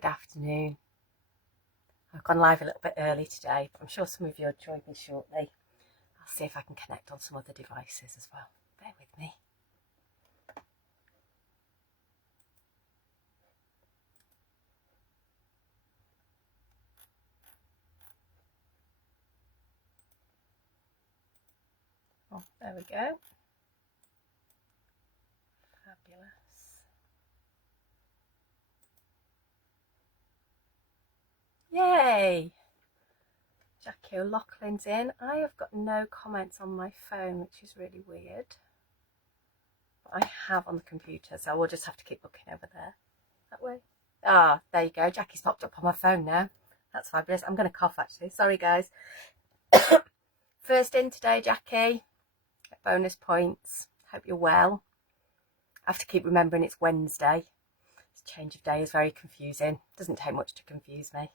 Good afternoon. I've gone live a little bit early today, but I'm sure some of you will join me shortly. I'll see if I can connect on some other devices as well. Bear with me. Oh, there we go. Fabulous. Yay! Jackie O'Loughlin's in. I have got no comments on my phone, which is really weird. But I have on the computer, so we'll just have to keep looking over there. That way. Ah, there you go. Jackie's popped up on my phone now. That's fabulous. I'm going to cough actually. Sorry, guys. First in today, Jackie. Bonus points. Hope you're well. I have to keep remembering it's Wednesday. This change of day is very confusing. Doesn't take much to confuse me.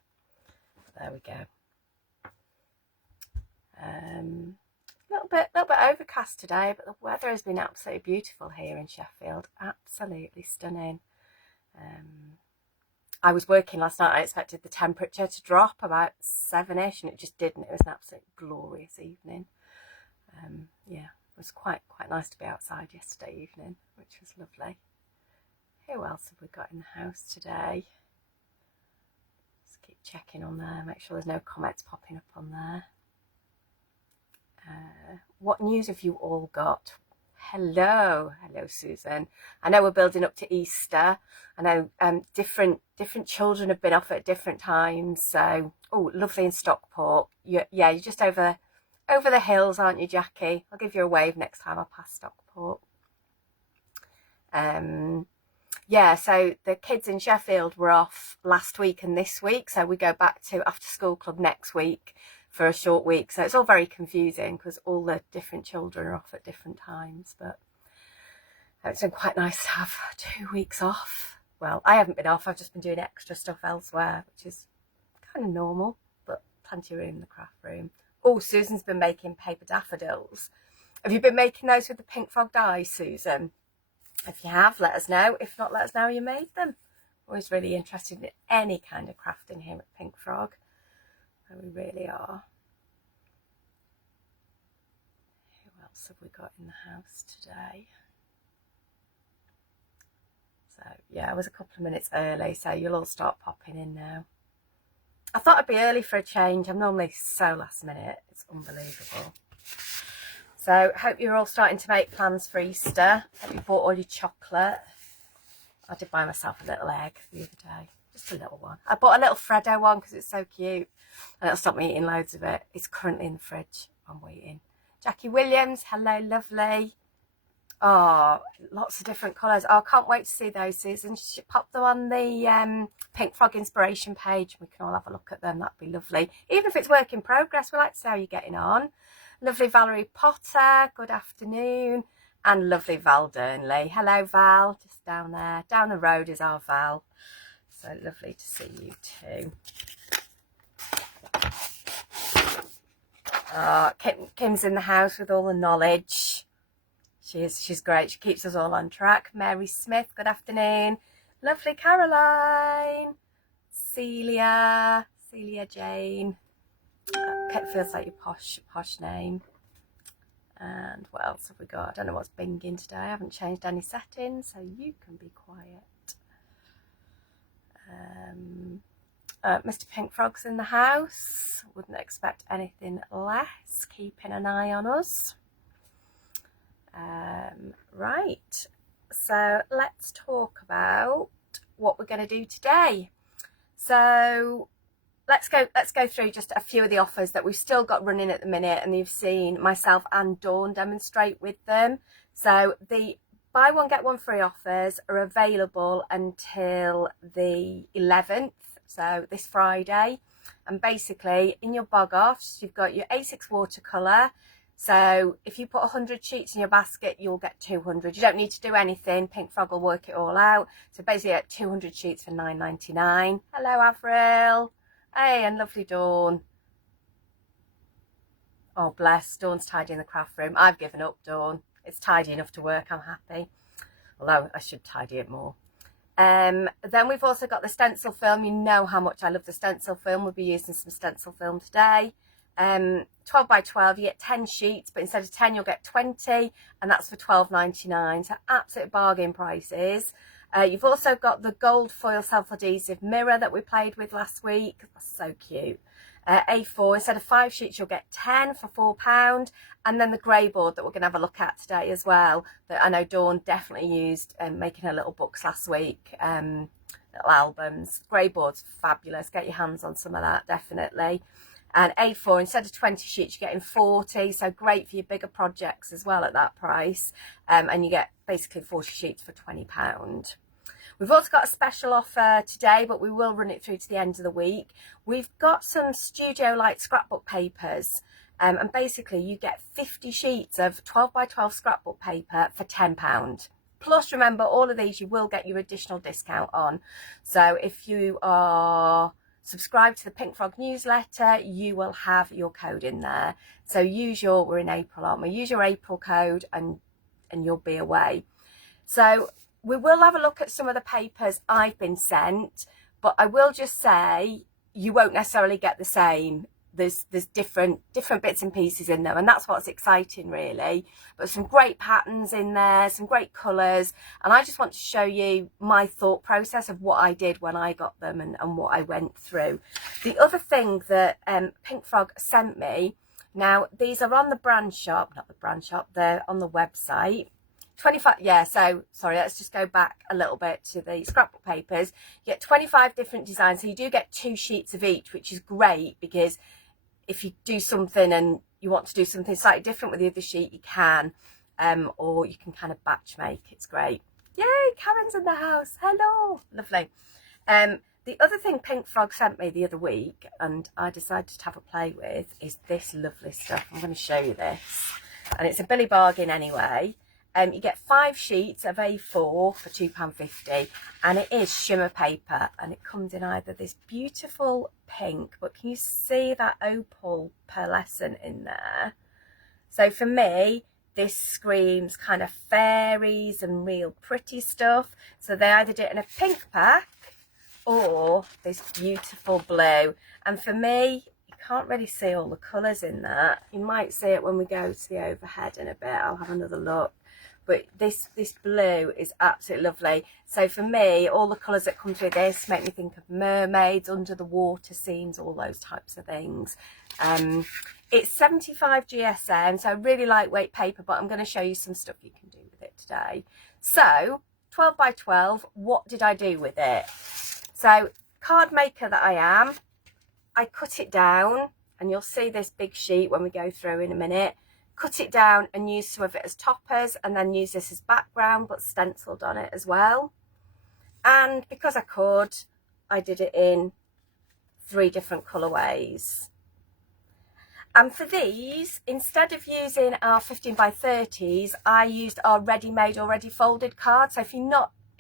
There we go. Little bit overcast today, but the weather has been absolutely beautiful here in Sheffield. Absolutely stunning. I was working last night. I expected the temperature to drop about 7ish, and it just didn't. It was an absolutely glorious evening. Yeah, it was quite nice to be outside yesterday evening, which was lovely. Who else have we got in the house today? Just keep checking on there, make sure there's no comments popping up on there. What news have you all got? Hello Susan. I know we're building up to Easter. I know different children have been off at different times. So, oh, lovely in Stockport. You're just over the hills, aren't you, Jackie? I'll give you a wave next time I pass Stockport. Yeah, so the kids in Sheffield were off last week and this week, so we go back to after school club next week for a short week. So it's all very confusing because all the different children are off at different times, but it's been quite nice to have 2 weeks off. Well, I haven't been off, I've just been doing extra stuff elsewhere, which is kind of normal, but plenty of room in the craft room. Oh, Susan's been making paper daffodils. Have you been making those with the pink frog dye, Susan? If you have, let us know. If not, let us know how you made them. Always really interested in any kind of crafting here at Pink Frog. We really are. Who else have we got in the house today? So yeah, I was a couple of minutes early, so you'll all start popping in now. I thought I'd be early for a change. I'm normally so last minute. It's unbelievable. So hope you're all starting to make plans for Easter. Hope you bought all your chocolate. I did buy myself a little egg the other day. Just a little one. I bought a little Freddo one because it's so cute. And it'll stop me eating loads of it. It's currently in the fridge. I'm waiting. Jackie Williams, hello, lovely. Oh, lots of different colours. Oh, I can't wait to see those, Susan. Pop them on the Pink Frog inspiration page. We can all have a look at them. That'd be lovely. Even if it's work in progress, we like to see how you're getting on. Lovely Valerie Potter, good afternoon. And lovely Val Durnley. Hello, Val. Just down there. Down the road is our Val. So lovely to see you too. Kim's in the house with all the knowledge. She's great. She keeps us all on track. Mary Smith, good afternoon. Lovely Caroline. Celia Jane. It feels like your posh name. And what else have we got? I don't know what's binging today. I haven't changed any settings, so you can be quiet. Mr. Pink Frog's in the house. Wouldn't expect anything less. Keeping an eye on us. Right. So let's talk about what we're going to do today. So let's go through just a few of the offers that we've still got running at the minute, and you've seen myself and Dawn demonstrate with them. So the buy one get one free offers are available until the 11th, so this Friday. And basically in your bog offs you've got your A6 watercolour. So if you put 100 sheets in your basket, you'll get 200. You don't need to do anything. Pink Frog will work it all out. So basically at 200 sheets for £9.99. Hello, Avril. Hey, and lovely Dawn. Oh, bless. Dawn's tidying the craft room. I've given up, Dawn. It's tidy enough to work. I'm happy. Although I should tidy it more. Then we've also got the stencil film. You know how much I love the stencil film. We'll be using some stencil film today. 12 by 12, you get 10 sheets, but instead of 10 you'll get 20, and that's for £12.99. So absolute bargain prices. You've also got the gold foil self-adhesive mirror that we played with last week. That's so cute. A4, instead of 5 sheets you'll get 10 for £4, and then the grey board that we're going to have a look at today as well, that I know Dawn definitely used making her little books last week, little albums. Grey board's fabulous, get your hands on some of that, definitely. And A4, instead of 20 sheets you're getting 40, so great for your bigger projects as well at that price, and you get basically 40 sheets for £20. We've also got a special offer today, but we will run it through to the end of the week. We've got some Studio Light scrapbook papers, and basically you get 50 sheets of 12 by 12 scrapbook paper for £10. Plus, remember, all of these you will get your additional discount on. So if you are subscribed to the Pink Frog newsletter, you will have your code in there. So we're in April, aren't we? Use your April code and you'll be away. So we will have a look at some of the papers I've been sent, but I will just say you won't necessarily get the same. There's different bits and pieces in them, and that's what's exciting really. But some great patterns in there, some great colours, and I just want to show you my thought process of what I did when I got them and what I went through. The other thing that Pink Frog sent me, now these are on the brand shop, not the brand shop, they're on the website. 25, yeah, so sorry, let's just go back a little bit to the scrapbook papers. You get 25 different designs, so you do get 2 sheets of each, which is great, because if you do something and you want to do something slightly different with the other sheet, you can, or you can kind of batch make. It's great. Yay, Karen's in the house. Hello. Lovely. The other thing Pink Frog sent me the other week, and I decided to have a play with, is this lovely stuff. I'm going to show you this. And it's a Billy bargain anyway. You get 5 sheets of A4 for £2.50, and it is shimmer paper, and it comes in either this beautiful pink, but can you see that opal pearlescent in there? So for me, this screams kind of fairies and real pretty stuff. So they either do it in a pink pack or this beautiful blue. And for me, you can't really see all the colours in that. You might see it when we go to the overhead in a bit. I'll have another look. But this blue is absolutely lovely. So for me, all the colours that come through this make me think of mermaids, under the water scenes, all those types of things. It's 75 GSM, so really lightweight paper, but I'm going to show you some stuff you can do with it today. So 12 by 12, what did I do with it? So card maker that I am, I cut it down, and you'll see this big sheet when we go through in a minute. Cut it down and use some of it as toppers, and then use this as background, but stenciled on it as well. And because I could, I did it in 3 different colourways. And for these, instead of using our 15 by 30s, I used our ready-made, already folded cards. So if you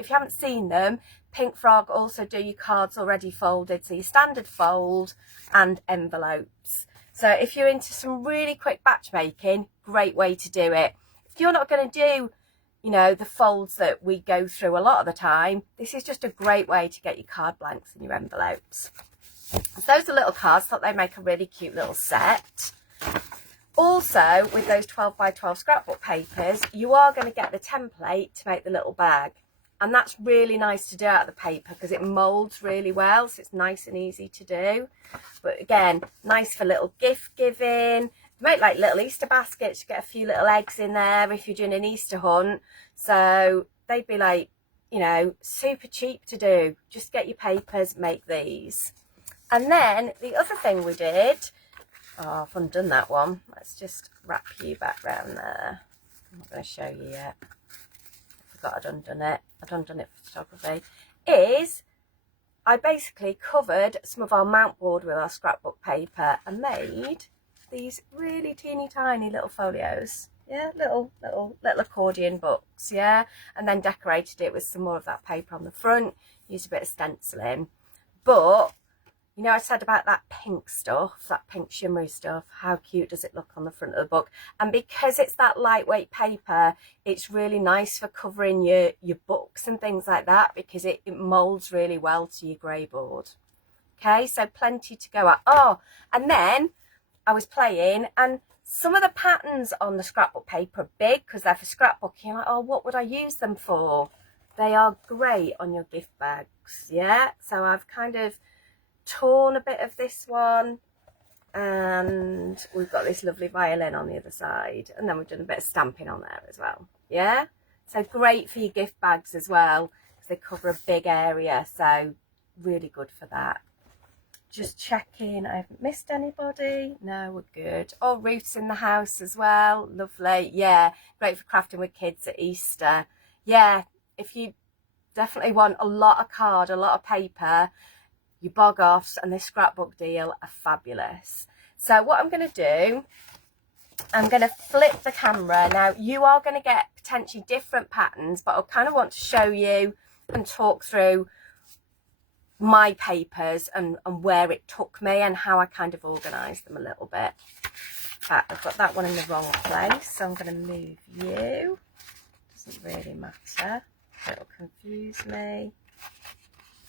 haven't seen them, Pink Frog also do your cards already folded, so your standard fold and envelopes. So if you're into some really quick batch making, great way to do it. If you're not going to do, you know, the folds that we go through a lot of the time, this is just a great way to get your card blanks and your envelopes. So those are little cards. Thought they'd make a really cute little set. Also, with those 12 by 12 scrapbook papers, you are going to get the template to make the little bag. And that's really nice to do out of the paper because it moulds really well, so it's nice and easy to do. But again, nice for little gift giving. Make like little Easter baskets, you get a few little eggs in there if you're doing an Easter hunt. So they'd be like, you know, super cheap to do. Just get your papers, make these. And then the other thing we did, oh, I've undone that one. Let's just wrap you back round there. I'm not going to show you yet. I'd undone it. I'd undone it for photography. Is I basically covered some of our mount board with our scrapbook paper and made these really teeny tiny little folios. Yeah, little accordion books. Yeah, and then decorated it with some more of that paper on the front. Used a bit of stenciling, but You know, I said about that pink stuff, that pink shimmery stuff, how cute does it look on the front of the book? And because it's that lightweight paper, it's really nice for covering your books and things like that, because it molds really well to your grey board. Okay, so plenty to go at. Oh, and then I was playing, and some of the patterns on the scrapbook paper are big because they're for scrapbooking. You're like, oh, what would I use them for? They are great on your gift bags, yeah? So I've kind of torn a bit of this one, and we've got this lovely violin on the other side, and then we've done a bit of stamping on there as well, yeah? So great for your gift bags as well, because they cover a big area, so really good for that. Just checking I haven't missed anybody. No, we're good. Oh, Ruth's in the house as well. Lovely. Yeah, great for crafting with kids at Easter. Yeah, if you definitely want a lot of card, a lot of paper, your bog offs and this scrapbook deal are fabulous. So what I'm going to do, I'm going to flip the camera. Now, you are going to get potentially different patterns, but I kind of want to show you and talk through my papers and where it took me and how I kind of organised them a little bit. In fact, I've got that one in the wrong place, so I'm going to move you. Doesn't really matter. It'll confuse me.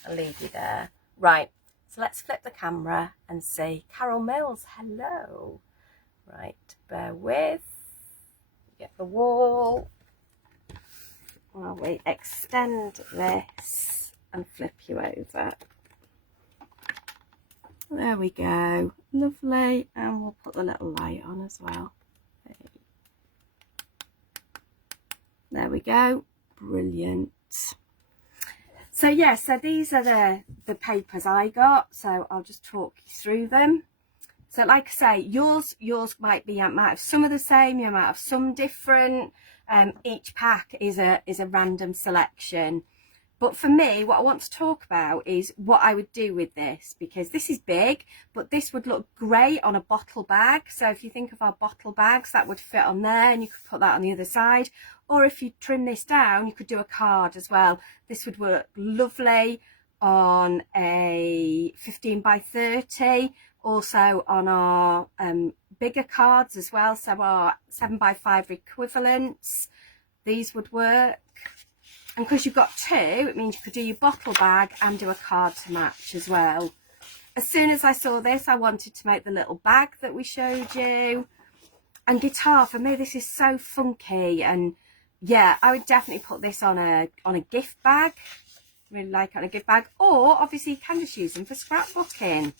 I'll leave you there. Right, so let's flip the camera and see. Carol Mills, hello. Right, bear with. Get the wall. While we extend this and flip you over. There we go, lovely, and we'll put the little light on as well. There we go, brilliant. So yeah, so these are the papers I got, so I'll just talk you through them. So like I say, yours might have some of the same, you might have some different. Each pack is a random selection. But for me, what I want to talk about is what I would do with this, because this is big, but this would look great on a bottle bag. So if you think of our bottle bags, that would fit on there, and you could put that on the other side. Or if you trim this down, you could do a card as well. This would work lovely on a 15 by 30, also on our bigger cards as well. So our 7 by 5 equivalents, these would work. And because you've got two, it means you could do your bottle bag and do a card to match as well. As soon as I saw this, I wanted to make the little bag that we showed you. And guitar, for me, this is so funky. And yeah, I would definitely put this on a gift bag. Really like it on a gift bag. Or obviously you can just use them for scrapbooking.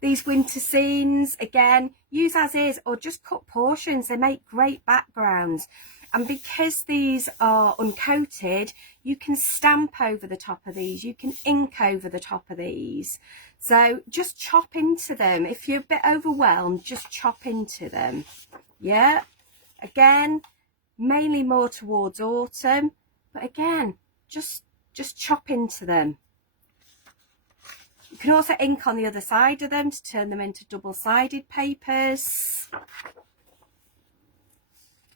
These winter scenes, again, use as is or just cut portions. They make great backgrounds. And because these are uncoated, you can stamp over the top of these. You can ink over the top of these. So just chop into them. If you're a bit overwhelmed, just chop into them. Yeah. Again, mainly more towards autumn. But again, just chop into them. You can also ink on the other side of them to turn them into double-sided papers.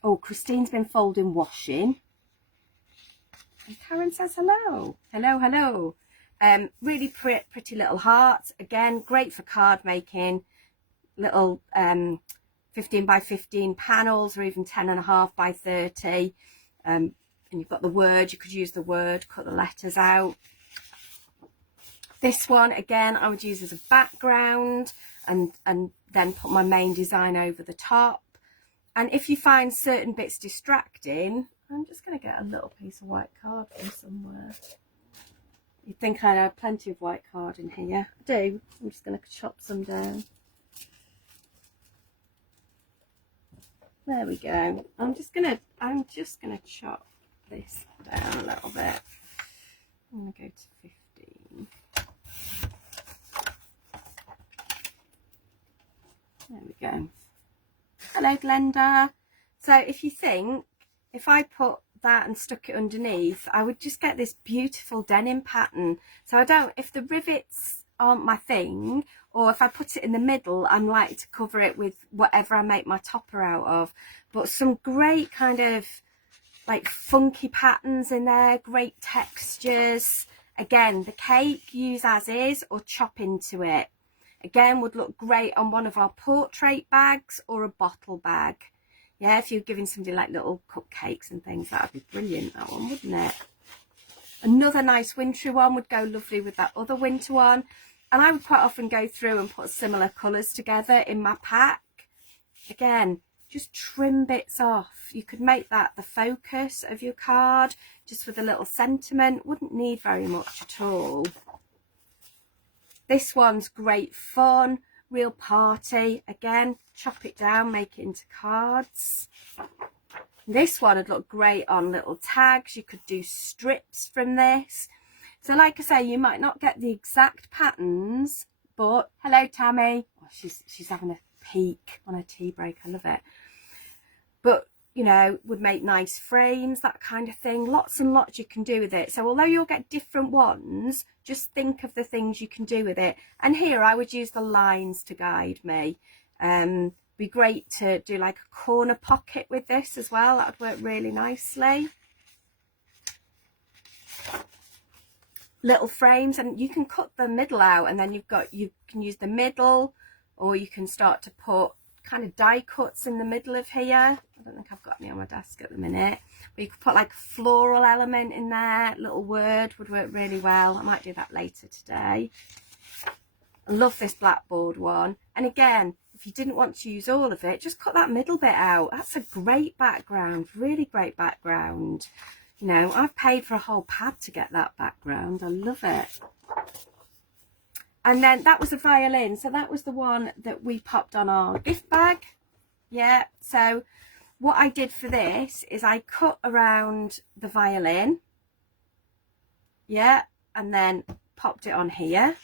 Oh, Christine's been folding washing. And Karen says hello. Hello, hello. Really pretty little hearts. Again, great for card making. Little 15 by 15 panels, or even 10.5 by 30. And you've got the word. You could use the word, cut the letters out. This one, again, I would use as a background and then put my main design over the top. And if you find certain bits distracting, I'm just going to get a little piece of white card from somewhere. You'd think I had plenty of white card in here. I do. I'm just going to chop some down. There we go. I'm just going to chop this down a little bit. I'm going to go to 15. There we go. Hello, Glenda. So if you think, if I put that and stuck it underneath, I would just get this beautiful denim pattern. So if the rivets aren't my thing, or if I put it in the middle, I'm likely to cover it with whatever I make my topper out of. But some great kind of like funky patterns in there, great textures. Again, the cake, use as is or chop into it. Again, would look great on one of our portrait bags or a bottle bag. Yeah, if you're giving somebody like little cupcakes and things, that would be brilliant, that one, wouldn't it? Another nice wintry one would go lovely with that other winter one. And I would quite often go through and put similar colours together in my pack. Again, just trim bits off. You could make that the focus of your card, just with a little sentiment. Wouldn't need very much at all. This one's great fun, real party. Again, chop it down, make it into cards. This one would look great on little tags. You could do strips from this. So like I say, you might not get the exact patterns, but hello Tammy. Oh, she's having a peek on her tea break. I love it. But you know, would make nice frames, that kind of thing. Lots and lots you can do with it. So although you'll get different ones, just think of the things you can do with it. And here I would use the lines to guide me. Be great to do like a corner pocket with this as well. That would work really nicely. Little frames, and you can cut the middle out, and then you can use the middle, or you can start to put kind of die cuts in the middle of here. I don't think I've got any on my desk at the minute, but you could put like a floral element in there. Little word would work really well. I might do that later today. I love this blackboard one. And again, if you didn't want to use all of it, just cut that middle bit out. That's a great background, really great background. You know, I've paid for a whole pad to get that background. I love it. And then that was a violin. So that was the one that we popped on our gift bag. Yeah. So what I did for this is I cut around the violin. Yeah. And then popped it on here.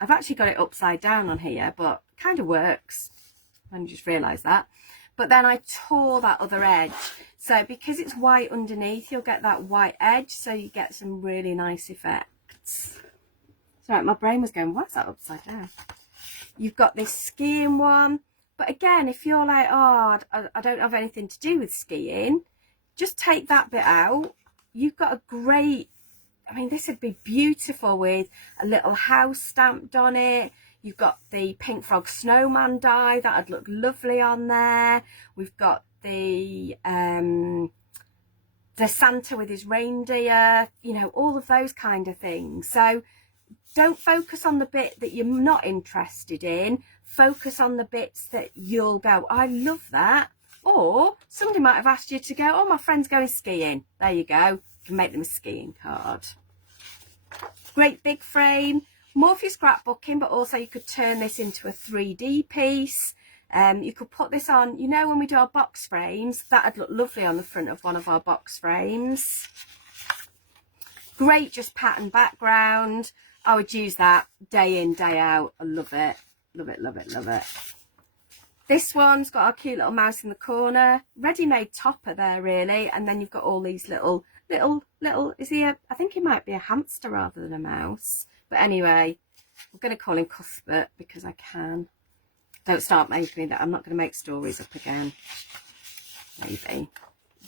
I've actually got it upside down on here, but kind of works. I just realised that. But then I tore that other edge. So because it's white underneath, you'll get that white edge. So you get some really nice effects. Sorry, my brain was going, why's that upside down? You've got this skiing one. But again, if you're like, oh, I don't have anything to do with skiing, just take that bit out. You've got a great, I mean, this would be beautiful with a little house stamped on it. You've got the pink frog snowman die, that would look lovely on there. We've got the Santa with his reindeer, you know, all of those kind of things. So don't focus on the bit that you're not interested in. Focus on the bits that you'll go, I love that. Or somebody might have asked you to go, oh, my friend's going skiing. There you go. You can make them a skiing card. Great big frame. More for your scrapbooking, but also you could turn this into a 3D piece. You could put this on, you know, when we do our box frames, that would look lovely on the front of one of our box frames. Great, just pattern background. I would use that day in, day out. I love it. Love it, love it, love it. This one's got our cute little mouse in the corner. Ready-made topper there, really. And then you've got all these little, is he I think he might be a hamster rather than a mouse. But anyway, I'm going to call him Cuthbert because I can. Don't start making me that. I'm not going to make stories up again. Maybe.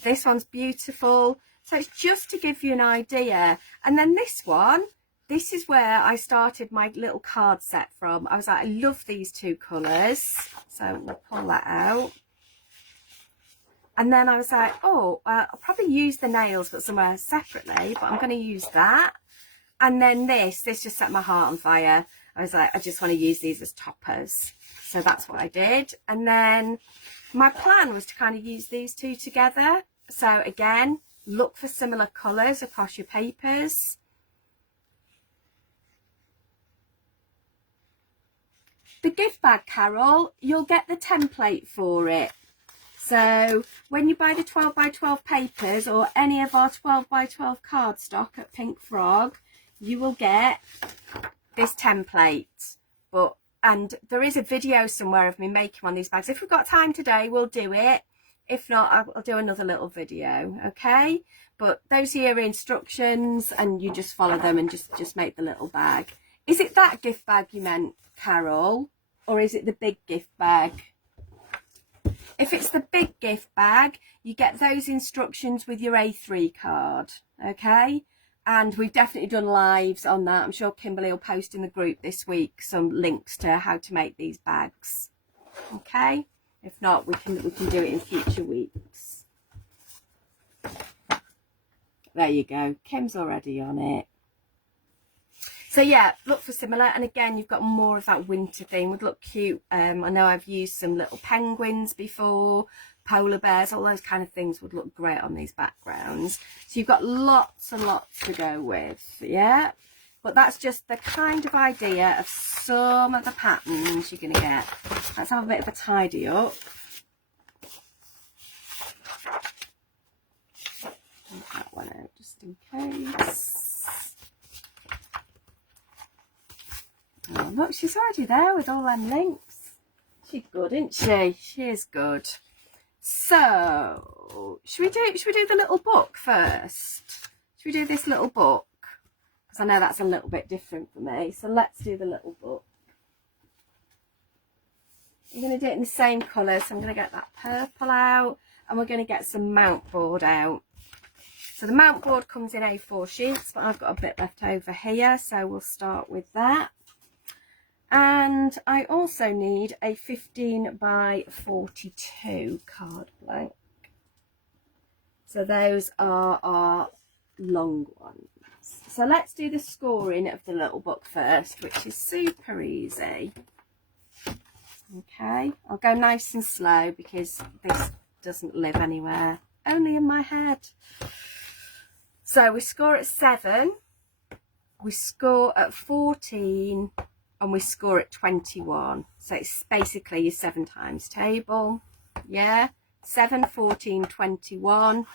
This one's beautiful. So it's just to give you an idea. And then this one, this is where I started my little card set from. I was like, I love these two colours. So we'll pull that out. And then I was like, oh, I'll probably use the nails, but somewhere separately. But I'm going to use that. And then this just set my heart on fire. I was like, I just want to use these as toppers. So that's what I did. And then my plan was to kind of use these two together. So again, look for similar colours across your papers. The gift bag, Carol, you'll get the template for it. So when you buy the 12 by 12 papers or any of our 12 by 12 cardstock at Pink Frog, you will get this template. And there is a video somewhere of me making one of these bags. If we've got time today, we'll do it. If not, I'll do another little video, okay? But those are your instructions, and you just follow them and just make the little bag. Is it that gift bag you meant, Carol? Or is it the big gift bag? If it's the big gift bag, you get those instructions with your A3 card, okay? And we've definitely done lives on that. I'm sure Kimberly will post in the group this week some links to how to make these bags, okay? If not, we can do it in future weeks. There you go. Kim's already on it. So yeah, look for similar, and again you've got more of that winter theme. Would look cute. I know I've used some little penguins before, polar bears, all those kind of things would look great on these backgrounds. So you've got lots and lots to go with, yeah. But that's just the kind of idea of some of the patterns you're going to get. Let's have a bit of a tidy up. Take that one out just in case. Oh, look, she's already there with all them links. She's good, isn't she? She is good. So, should we do the little book first? Should we do this little book? Because I know that's a little bit different for me. So let's do the little book. I'm going to do it in the same colour. So I'm going to get that purple out, and we're going to get some mount board out. So the mount board comes in A4 sheets, but I've got a bit left over here, so we'll start with that. And I also need a 15 by 42 card blank. So those are our long ones. So let's do the scoring of the little book first, which is super easy. Okay, I'll go nice and slow because this doesn't live anywhere, only in my head. So we score at 7, we score at 14, and we score at 21. So it's basically your 7 times table. Yeah, 7, 14, 21.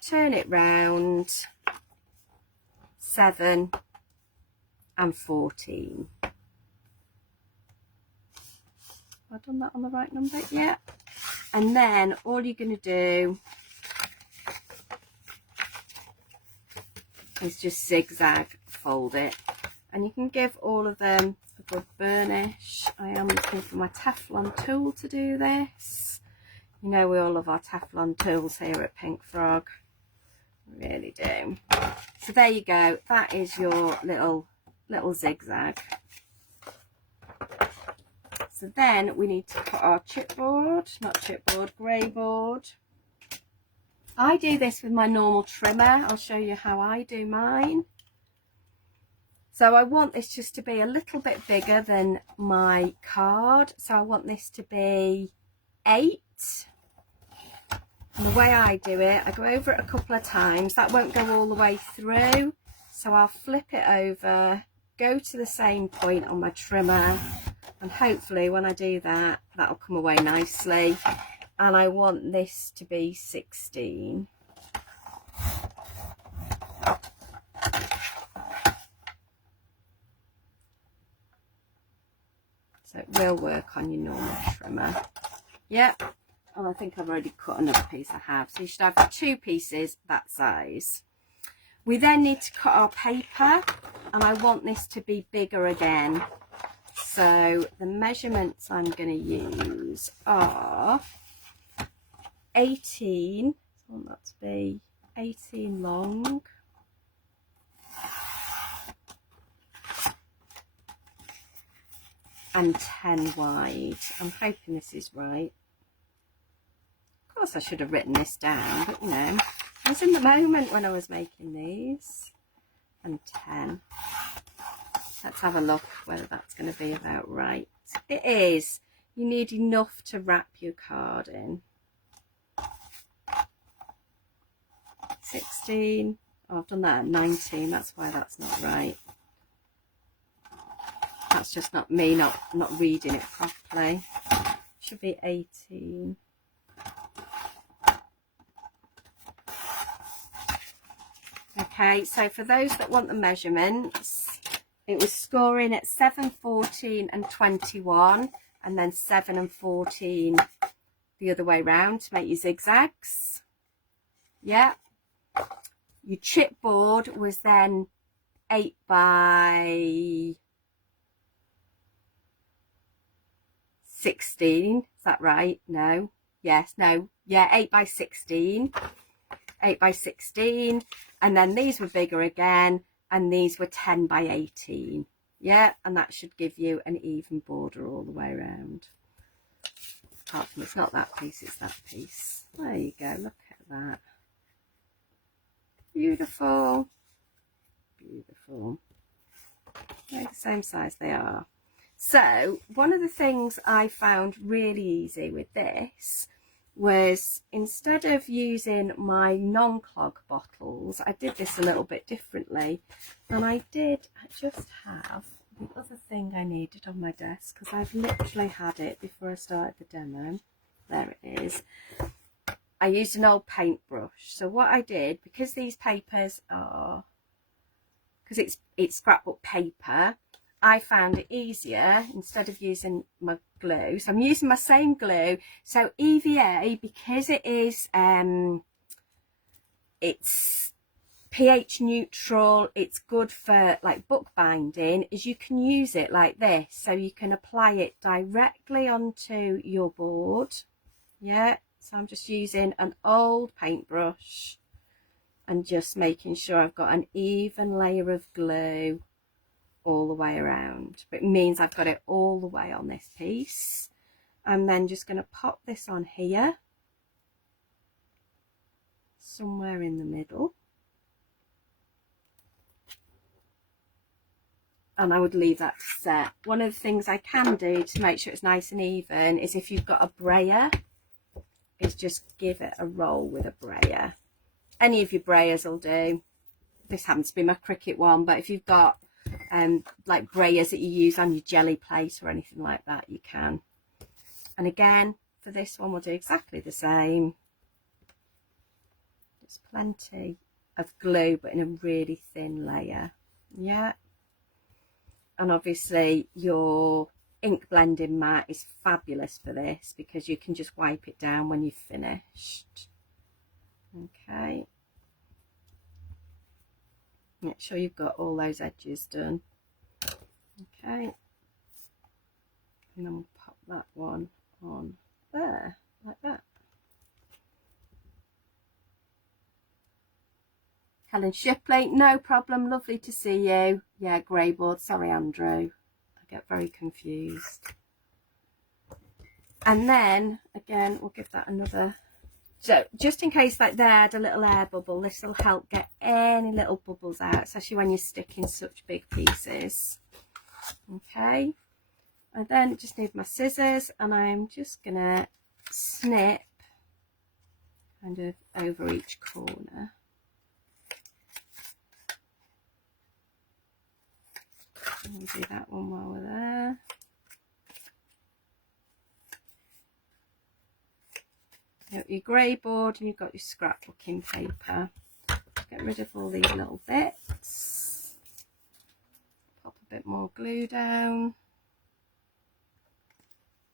Turn it round. 7 and 14. Have I done that on the right number? Yeah. And then all you're going to do is just zigzag fold it. And you can give all of them a good burnish. I am looking for my Teflon tool to do this. You know, we all love our Teflon tools here at Pink Frog. We really do. So there you go. That is your little zigzag. So then we need to put our chipboard, not chipboard, grey board. I do this with my normal trimmer. I'll show you how I do mine. So I want this just to be a little bit bigger than my card. So I want this to be 8. And the way I do it, I go over it a couple of times. That won't go all the way through. So I'll flip it over, go to the same point on my trimmer. And hopefully when I do that, that'll come away nicely. And I want this to be 16. So it will work on your normal trimmer. Yep. Oh, I think I've already cut another piece. I have. So you should have 2 pieces that size. We then need to cut our paper, and I want this to be bigger again. So the measurements I'm going to use are 18. I want that to be 18 long. And 10 wide. I'm hoping this is right. Of course I should have written this down, but you know, I was in the moment when I was making these. And 10. Let's have a look whether that's going to be about right. It is. You need enough to wrap your card in. 16. Oh, I've done that at 19. That's why that's not right. That's just not me not reading it properly. Should be 18. Okay, so for those that want the measurements, it was scoring at 7, 14 and 21, and then 7 and 14 the other way round to make your zigzags. Yeah. Your chipboard was then 8 by 16. Is that right? No. yes, no, yeah, 8 by 16. 8 by 16, and then these were bigger again, and these were 10 by 18. Yeah, and that should give you an even border all the way around. Apart from it's not that piece, it's that piece. There you go, look at that. Beautiful, beautiful. They're the same size they are. So one of the things I found really easy with this was, instead of using my non-clog bottles, I did this a little bit differently. And I just have the other thing I needed on my desk, because I've literally had it before I started the demo. There it is. I used an old paintbrush. So what I did, because these papers are, because it's scrapbook paper, I found it easier, instead of using my glue, so I'm using my same glue. So EVA, because it is it's pH neutral, it's good for like book binding, is you can use it like this, so you can apply it directly onto your board. Yeah, so I'm just using an old paintbrush and just making sure I've got an even layer of glue all the way around, but it means I've got it all the way on this piece. I'm then just going to pop this on here, somewhere in the middle, and I would leave that to set. One of the things I can do to make sure it's nice and even is, if you've got a brayer, is just give it a roll with a brayer. Any of your brayers will do. This happens to be my Cricut one, but if you've got like brayers that you use on your jelly plate or anything like that, you can. And again, for this one, we'll do exactly the same. There's plenty of glue, but in a really thin layer. Yeah. And obviously your ink blending mat is fabulous for this, because you can just wipe it down when you've finished. Okay. Make sure you've got all those edges done. Okay, and then we'll pop that one on there, like that. Helen Shipley, no problem, lovely to see you. Yeah, Greyboard, sorry Andrew, I get very confused. And then, again, we'll give that another, so just in case like there had a little air bubble, this will help get any little bubbles out, especially when you're sticking such big pieces. Okay, I then just need my scissors, and I'm just gonna snip kind of over each corner. And we'll do that one while we're there. You've got your grey board and you've got your scrapbooking paper. Get rid of all these little bits. Pop a bit more glue down.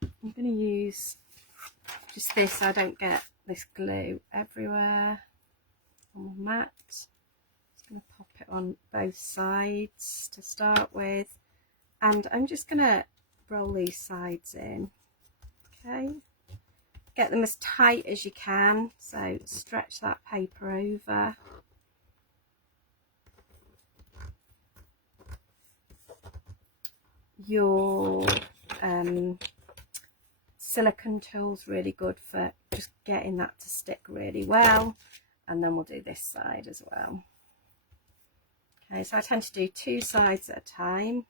I'm going to use just this so I don't get this glue everywhere on the mat. Just going to pop it on both sides to start with, and I'm just going to roll these sides in. Okay, get them as tight as you can, so stretch that paper over. Your silicone tool's really good for just getting that to stick really well, and then we'll do this side as well. Okay, so I tend to do 2 sides at a time.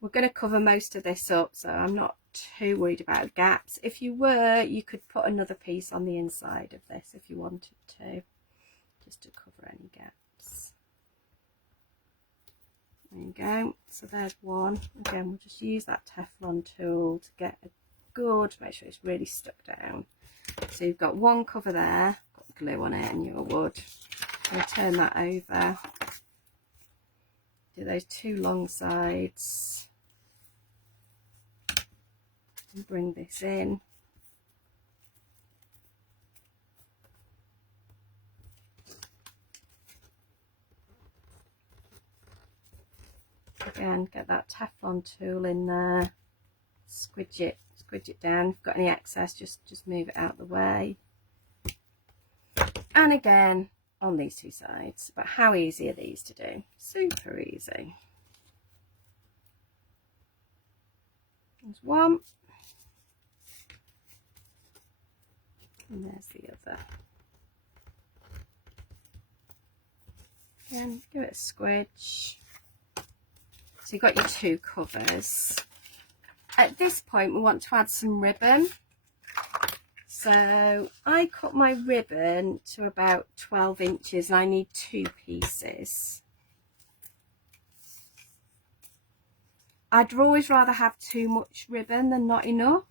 We're going to cover most of this up, so I'm not too worried about gaps. If you were, you could put another piece on the inside of this if you wanted to, just to cover any gaps. There you go, so there's one. Again, we'll just use that Teflon tool to get a good, make sure it's really stuck down. So you've got one cover there, got glue on it and your wood. I'm going to turn that over, do those 2 long sides, and bring this in. Again, get that Teflon tool in there, squidge it down. If you've got any excess, just move it out the way. And again on these two sides. But how easy are these to do? Super easy. There's one. And there's the other. Again, give it a squidge. So you've got your two covers. At this point we want to add some ribbon. So I cut my ribbon to about 12 inches and I need 2 pieces. I'd always rather have too much ribbon than not enough.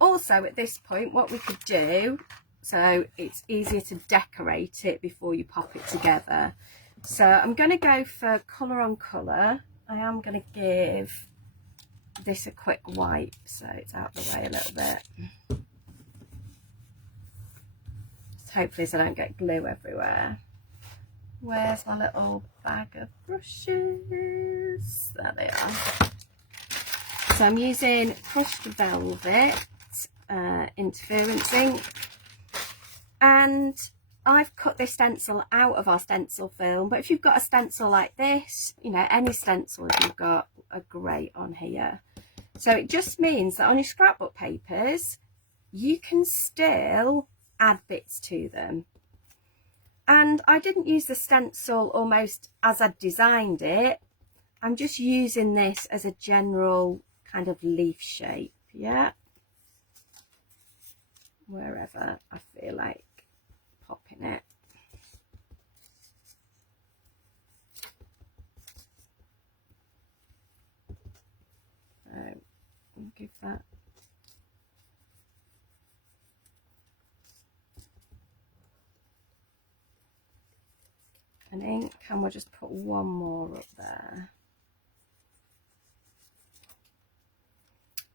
Also at this point what we could do, so it's easier to decorate it before you pop it together. So I'm going to go for colour on colour. I am going to give this a quick wipe so it's out of the way a little bit. Just hopefully so I don't get glue everywhere. Where's my little bag of brushes? There they are. So I'm using crushed velvet interference ink, and I've cut this stencil out of our stencil film, but if you've got a stencil like this, you know, any stencils you've got are great on here. So it just means that on your scrapbook papers you can still add bits to them. And I didn't use the stencil almost as I designed it. I'm just using this as a general kind of leaf shape, yeah, wherever I feel like popping it. So I'll give that an ink, and we'll just put one more up there.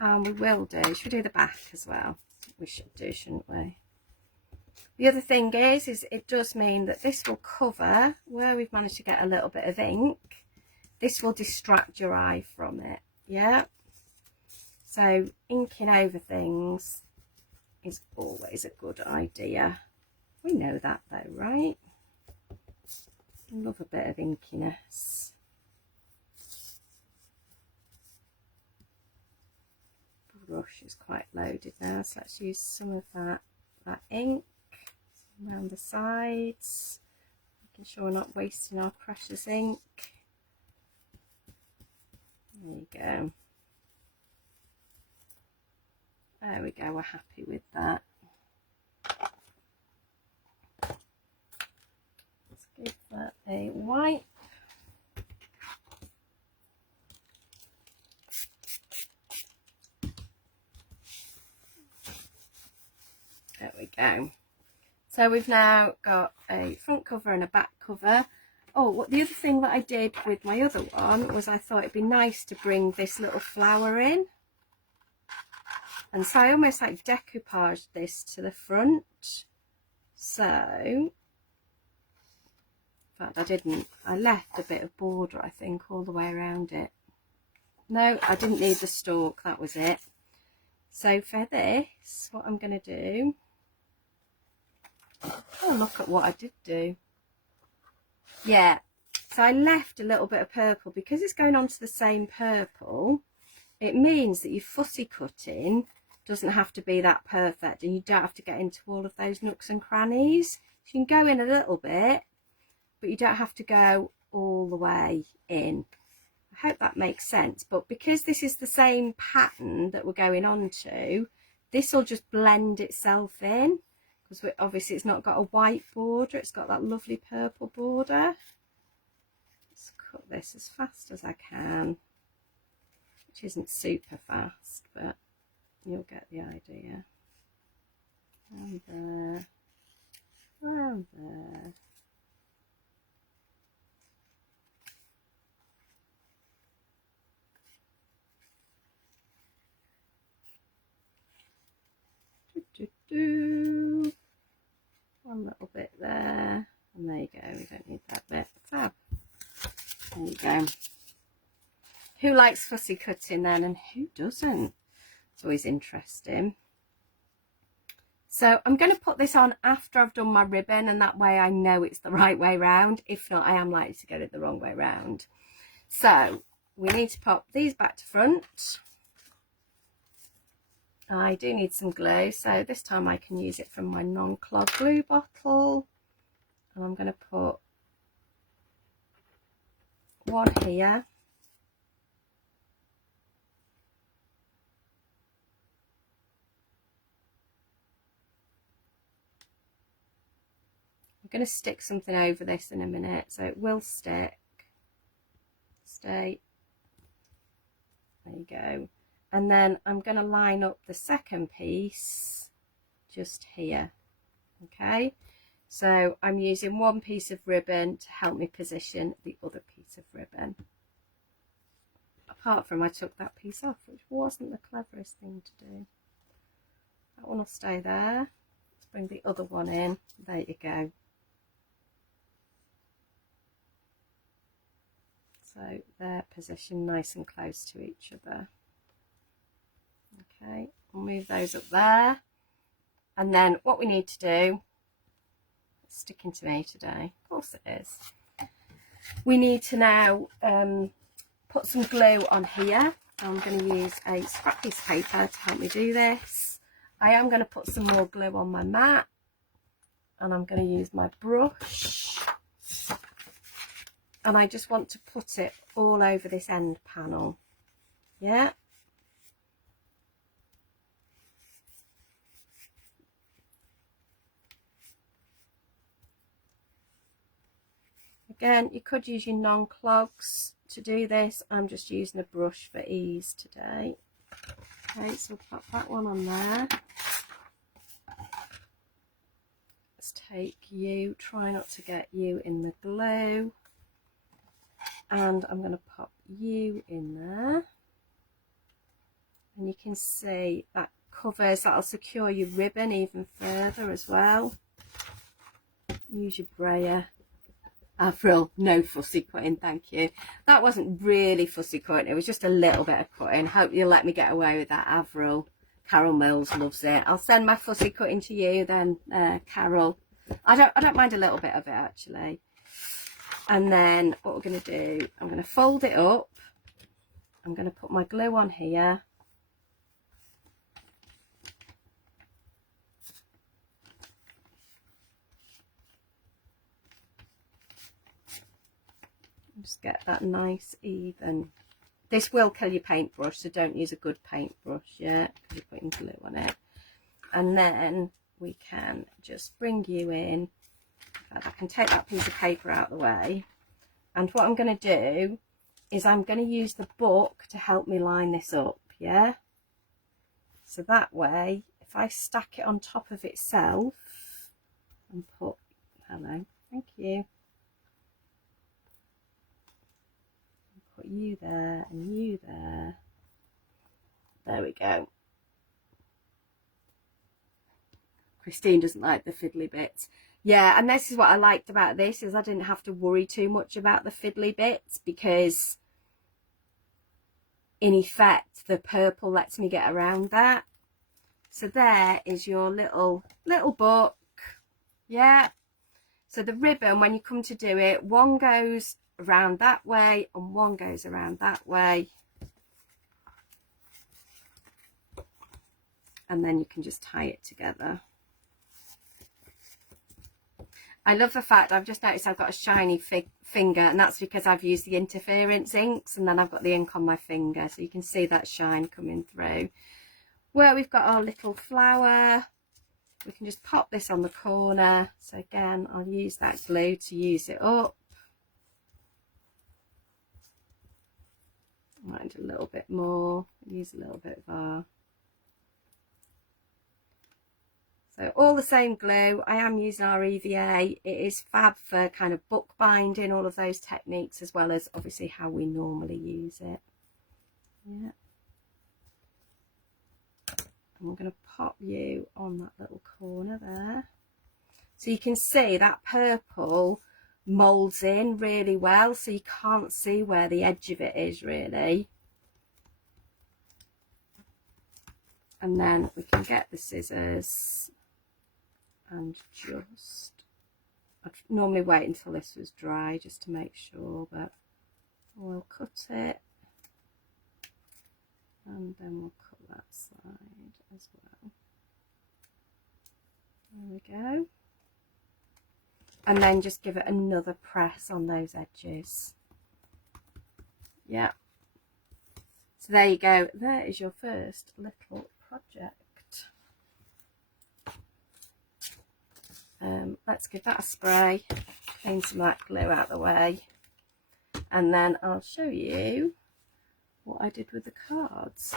And we will do, should we do the back as well? We should do, shouldn't we? The other thing is it does mean that this will cover where we've managed to get a little bit of ink. This will distract your eye from it, yeah? So inking over things is always a good idea. We know that though, right? Love a bit of inkiness. Brush is quite loaded now, so let's use some of that ink around the sides, making sure we're not wasting our precious ink. There you go. There we go, we're happy with that. Let's give that a wipe. There we go. So we've now got a front cover and a back cover. Oh, the other thing that I did with my other one was I thought it'd be nice to bring this little flower in. And so I almost like decoupaged this to the front. So, in fact I didn't. I left a bit of border, I think, all the way around it. No, I didn't need the stalk, that was it. So for this, what I'm going to do, oh, look at what I did do. Yeah, so I left a little bit of purple because it's going on to the same purple. It means that your fussy cutting doesn't have to be that perfect and you don't have to get into all of those nooks and crannies. So you can go in a little bit, but you don't have to go all the way in. I hope that makes sense. But because this is the same pattern that we're going on to, this will just blend itself in. Because obviously it's not got a white border, it's got that lovely purple border. Let's cut this as fast as I can, which isn't super fast, but you'll get the idea. Around there, around there. One little bit there, and there you go, we don't need that bit. Fab. There you go. Who likes fussy cutting then, and who doesn't? It's always interesting. So I'm going to put this on after I've done my ribbon, and that way I know it's the right way round. If not, I am likely to get it the wrong way round. So we need to pop these back to front. I do need some glue, so this time I can use it from my non-clog glue bottle. And I'm going to put one here. I'm going to stick something over this in a minute, so it will stick. Stay. There you go. And then I'm going to line up the second piece just here. Okay, so I'm using one piece of ribbon to help me position the other piece of ribbon. Apart from I took that piece off, which wasn't the cleverest thing to do. That one will stay there. Let's bring the other one in. There you go. So they're positioned nice and close to each other. Okay, we'll move those up there. And then what we need to do, it's sticking to me today, of course it is. We need to now put some glue on here. I'm going to use a scrap piece of paper to help me do this. I am going to put some more glue on my mat, and I'm going to use my brush. And I just want to put it all over this end panel. Yeah. Again, you could use your non-clogs to do this. I'm just using a brush for ease today. Okay, so we'll pop that one on there. Let's take you, try not to get you in the glue. And I'm going to pop you in there. And you can see that covers, that'll secure your ribbon even further as well. Use your brayer. Avril, no fussy cutting, thank you. That wasn't really fussy cutting, it was just a little bit of cutting. Hope you'll let me get away with that, Avril. Carol Mills loves it. I'll send my fussy cutting to you then, Carol. I don't mind a little bit of it actually. And then what we're going to do, I'm going to fold it up. I'm going to put my glue on here. Just get that nice even. This will kill your paintbrush, so don't use a good paintbrush yet because you're putting glue on it. And then we can just bring you in. I can take that piece of paper out of the way, and what I'm going to do is I'm going to use the book to help me line this up. Yeah, so that way if I stack it on top of itself and put, hello, thank you, put you there and you there, there we go. Christine doesn't like the fiddly bits. Yeah, and this is what I liked about this, is I didn't have to worry too much about the fiddly bits, because in effect the purple lets me get around that. So there is your little book. Yeah, so the ribbon, when you come to do it, one goes around that way and one goes around that way, and then you can just tie it together. I love the fact I've just noticed I've got a shiny finger, and that's because I've used the interference inks, and then I've got the ink on my finger, so you can see that shine coming through. Where we've got our little flower, we can just pop this on the corner. So again, I'll use that glue to use it up. I might do a little bit more, use a little bit of our. So all the same glue. I am using our EVA. It is fab for kind of book binding, all of those techniques, as well as obviously how we normally use it. Yeah. And we're going to pop you on that little corner there. So you can see that purple moulds in really well, so you can't see where the edge of it is really. And then we can get the scissors and just, I'd normally wait until this was dry just to make sure, but we'll cut it, and then we'll cut that side as well. There we go. And then just give it another press on those edges. Yeah. So there you go. There is your first little project. Let's give that a spray, clean some of that glue out of the way, and then I'll show you what I did with the cards.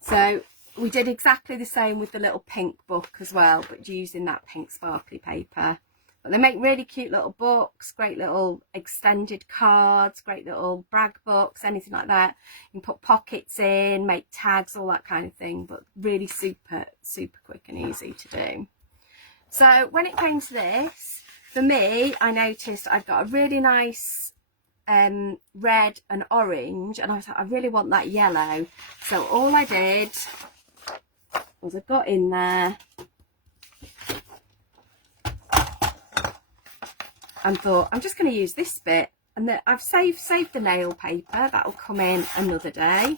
So we did exactly the same with the little pink book as well, but using that pink sparkly paper. But they make really cute little books, great little extended cards, great little brag books, anything like that. You can put pockets in, make tags, all that kind of thing, but really super, super quick and easy to do. So when it came to this, for me, I noticed I've got a really nice red and orange, and I was like, I really want that yellow. So all I did was I got in there and thought, I'm just going to use this bit, and that I've saved the nail paper, that'll come in another day.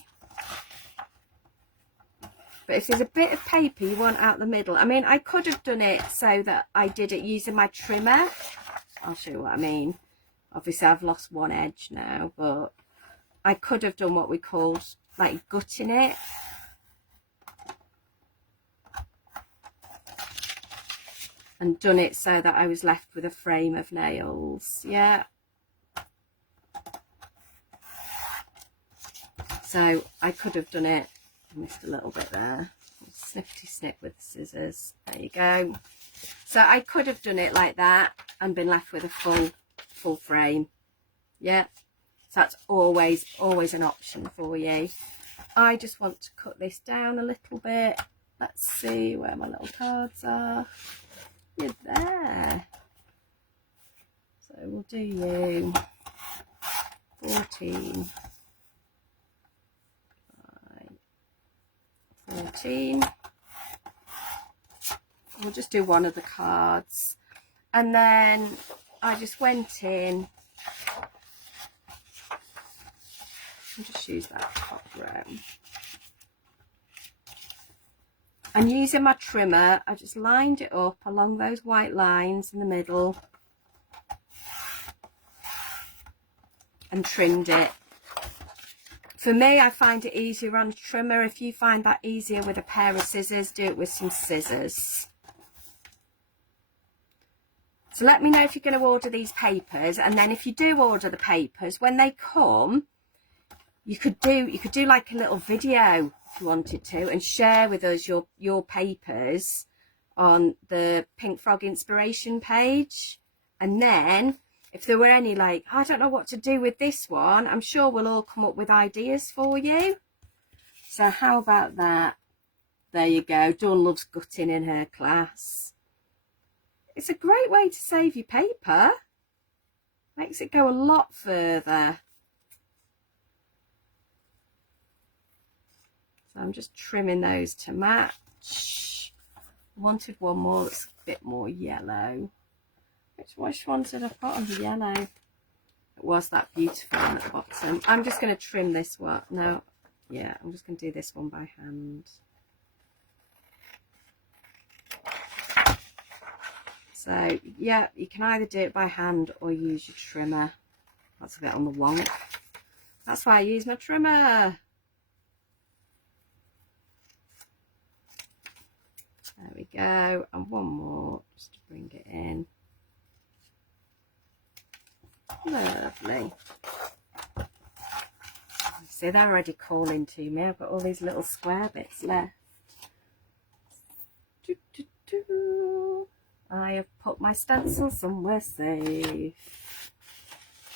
But if there's a bit of paper you want out the middle, I mean, I could have done it so that I did it using my trimmer. I'll show you what I mean. Obviously I've lost one edge now, but I could have done what we called like gutting it. And done it so that I was left with a frame of nails. Yeah. So I could have done it. I missed a little bit there. Snippety snip with the scissors. There you go. So I could have done it like that and been left with a full frame. Yeah. So that's always an option for you. I just want to cut this down a little bit. Let's see where my little cards are. You're there. So we'll do you 14 by 14. We'll just do one of the cards, and then I just went in and just use that top row. And using my trimmer, I just lined it up along those white lines in the middle and trimmed it. For me, I find it easier on a trimmer. If you find that easier with a pair of scissors, do it with some scissors. So let me know if you're going to order these papers, and then if you do order the papers, when they come, you could do like a little video if you wanted to, and share with us your papers on the Pink Frog inspiration page. And then if there were any like, I don't know what to do with this one, I'm sure we'll all come up with ideas for you. So how about that? There you go. Dawn loves gutting in her class. It's a great way to save your paper. Makes it go a lot further. So I'm just trimming those to match. Wanted one more that's a bit more yellow. Which ones did I put on the yellow? It was that beautiful one at the bottom. I'm just going to trim this one. No, yeah, I'm just going to do this one by hand. So, yeah, you can either do it by hand or use your trimmer. That's a bit on the wonk. That's why I use my trimmer. There we go. And one more just to bring it in. Lovely. See, they're already calling to me. I've got all these little square bits left. I have put my stencil somewhere safe.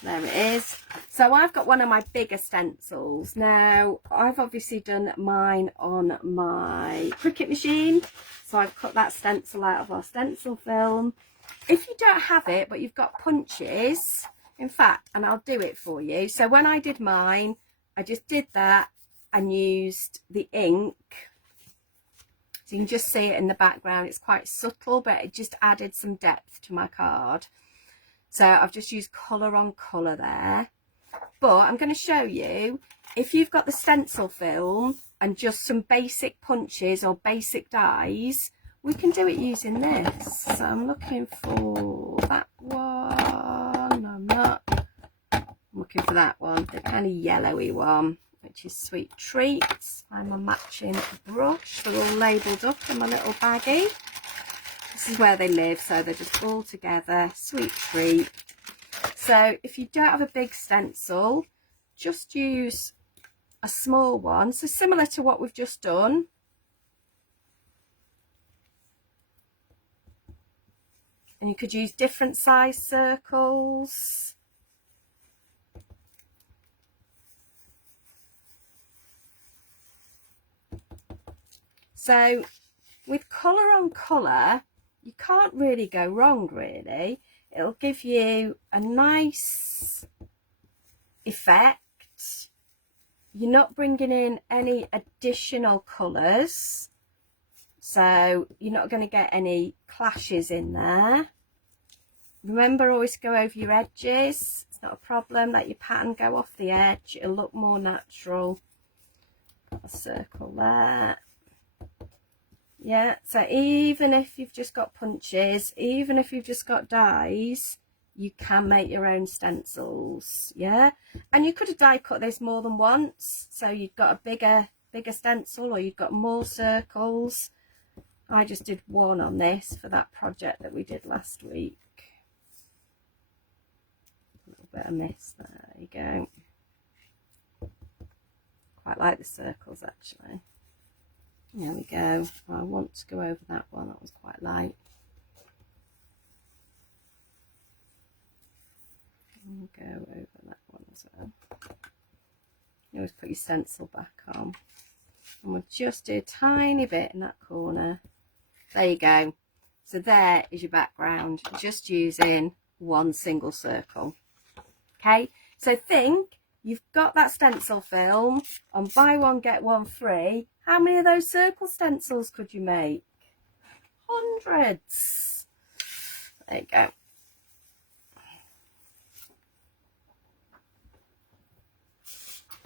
There it is. So I've got one of my bigger stencils. Now, I've obviously done mine on my Cricut machine. So I've cut that stencil out of our stencil film. If you don't have it, but you've got punches, in fact, and I'll do it for you. So when I did mine, I just did that and used the ink. So you can just see it in the background. It's quite subtle, but it just added some depth to my card. So I've just used colour on colour there. But I'm going to show you, if you've got the stencil film and just some basic punches or basic dies, we can do it using this. So I'm looking for that one. I'm not. I'm looking for that one, the kind of yellowy one, which is Sweet Treats. I'm a matching brush. They're all labelled up in my little baggie. This is where they live, so they're just all together. Sweet Treat. So if you don't have a big stencil, just use a small one. So similar to what we've just done. And you could use different size circles. So with colour on colour, you can't really go wrong, really. It'll give you a nice effect. You're not bringing in any additional colours, so you're not going to get any clashes in there. Remember, always go over your edges. It's not a problem. Let your pattern go off the edge. It'll look more natural. Got a circle there. Yeah, so even if you've just got punches, even if you've just got dies, you can make your own stencils. Yeah, and you could have die cut this more than once, so you've got a bigger stencil, or you've got more circles. I just did one on this for that project that we did last week. A little bit of miss there. There you go. Quite like the circles, actually. There we go. I want to go over that one. That was quite light. I'll go over that one as well. You always put your stencil back on. And we'll just do a tiny bit in that corner. There you go. So there is your background, just using one single circle. Okay, so think you've got that stencil film on buy one get one free. How many of those circle stencils could you make? Hundreds. There you go.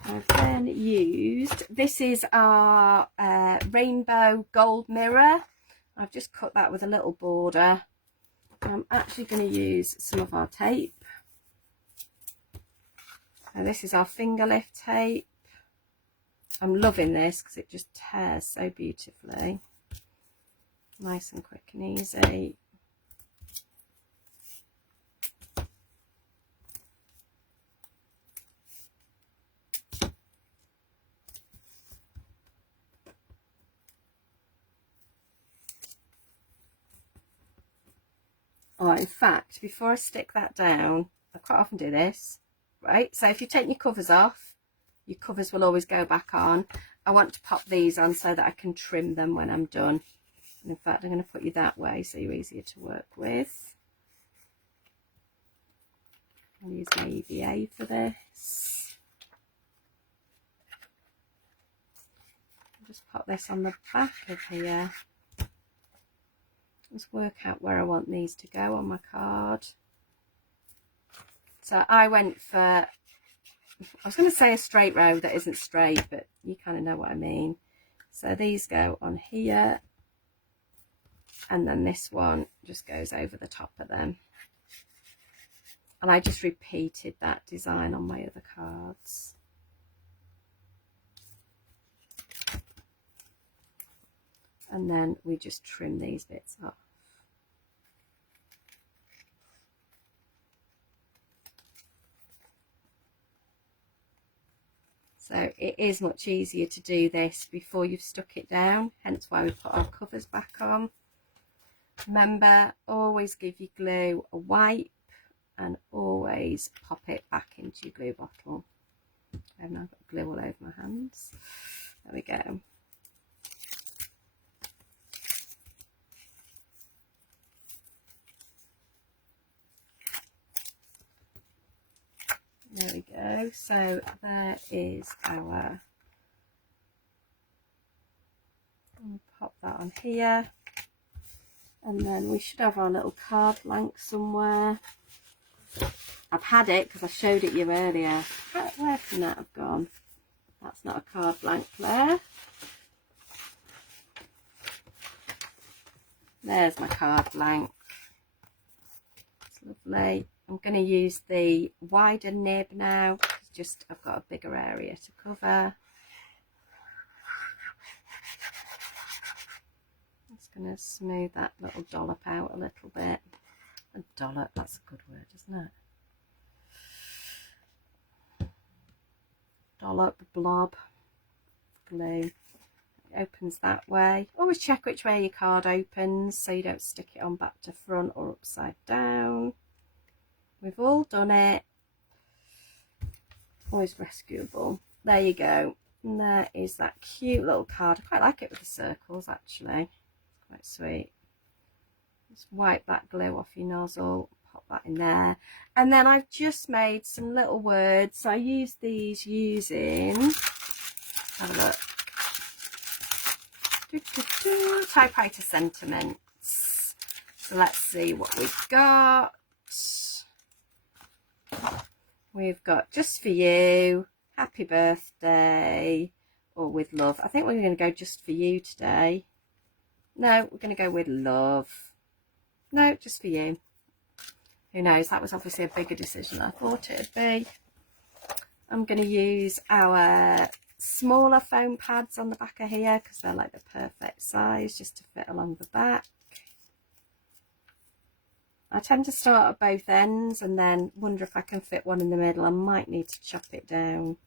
I've then used, this is our rainbow gold mirror. I've just cut that with a little border. I'm actually going to use some of our tape. And this is our finger lift tape. I'm loving this because it just tears so beautifully. Nice and quick and easy. Oh, in fact, before I stick that down, I quite often do this, right? So if you take your covers off, your covers will always go back on. I want to pop these on so that I can trim them when I'm done. And in fact, I'm going to put you that way so you're easier to work with. I'll use my EVA for this. I'll just pop this on the back of here. Just work out where I want these to go on my card. So I went for, I was going to say a straight row that isn't straight, but you kind of know what I mean. So these go on here, and then this one just goes over the top of them. And I just repeated that design on my other cards. And then we just trim these bits off. So it is much easier to do this before you've stuck it down, hence why we put our covers back on. Remember, always give your glue a wipe and always pop it back into your glue bottle. I've now got glue all over my hands. There we go. There we go. So there is our, I'll pop that on here, and then we should have our little card blank somewhere. I've had it because I showed it you earlier. Where can that have gone? That's not a card blank there. There's my card blank. It's lovely. I'm going to use the wider nib now because just I've got a bigger area to cover. I'm just going to smooth that little dollop out a little bit. A dollop, that's a good word, isn't it? Dollop, blob, glue. It opens that way. Always check which way your card opens so you don't stick it on back to front or upside down. We've all done it. Always rescuable. There you go. And there is that cute little card. I quite like it with the circles actually. It's quite sweet. Just wipe that glue off your nozzle. Pop that in there. And then I've just made some little words. So I use these using, have a look, typewriter sentiments. So let's see what we've got. We've got just for you, happy birthday, or with love. I think we're going to go just for you today. No, we're going to go with love. No, just for you. Who knows? That was obviously a bigger decision than I thought it would be. I'm going to use our smaller foam pads on the back of here because they're like the perfect size just to fit along the back. I tend to start at both ends and then wonder if I can fit one in the middle. I might need to chop it down.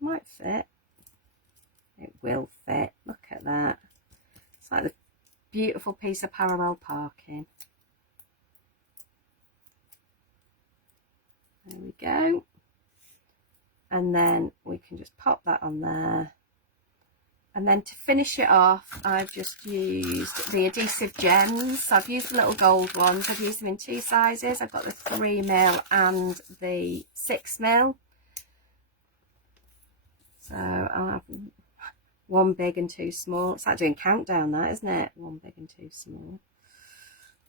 Might fit. It will fit. Look at that. It's like the beautiful piece of parallel parking. There we go. And then we can just pop that on there. And then to finish it off, I've just used the adhesive gems. So I've used the little gold ones. I've used them in 2 sizes. I've got the 3mm and the 6mm. So I'll have 1 big and 2 small. It's like doing countdown, that, isn't it? 1 big and 2 small.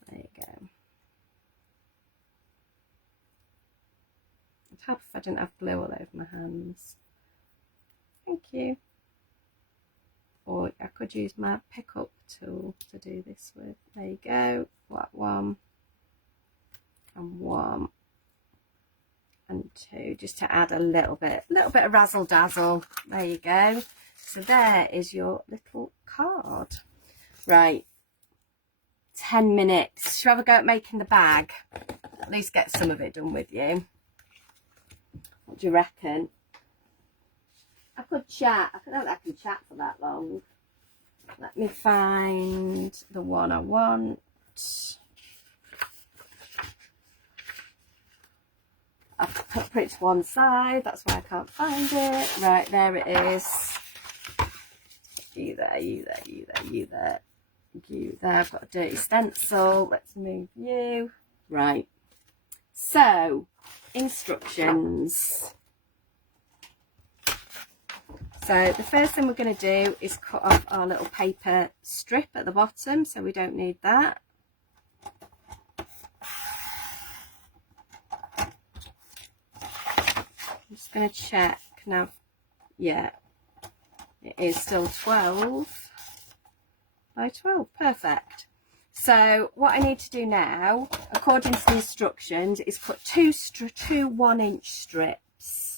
There you go. I'd help if I didn't have glue all over my hands. Thank you. Or I could use my pickup tool to do this with. There you go. What, 1 and 1 and 2, just to add a little bit of razzle dazzle. There you go. So there is your little card. Right, 10 minutes. Shall we have a go at making the bag? At least get some of it done with you. What do you reckon? I could chat. I don't think I can chat for that long. Let me find the one I want. I've put it to one side. That's why I can't find it. Right, there it is. You there, you there, you there, you there, you there. I've got a dirty stencil. Let's move you. Right. So, instructions. So the first thing we're going to do is cut off our little paper strip at the bottom, so we don't need that. I'm just going to check now. Yeah, it is still 12 by 12. Perfect. So what I need to do now, according to the instructions, is cut two 1-inch strips.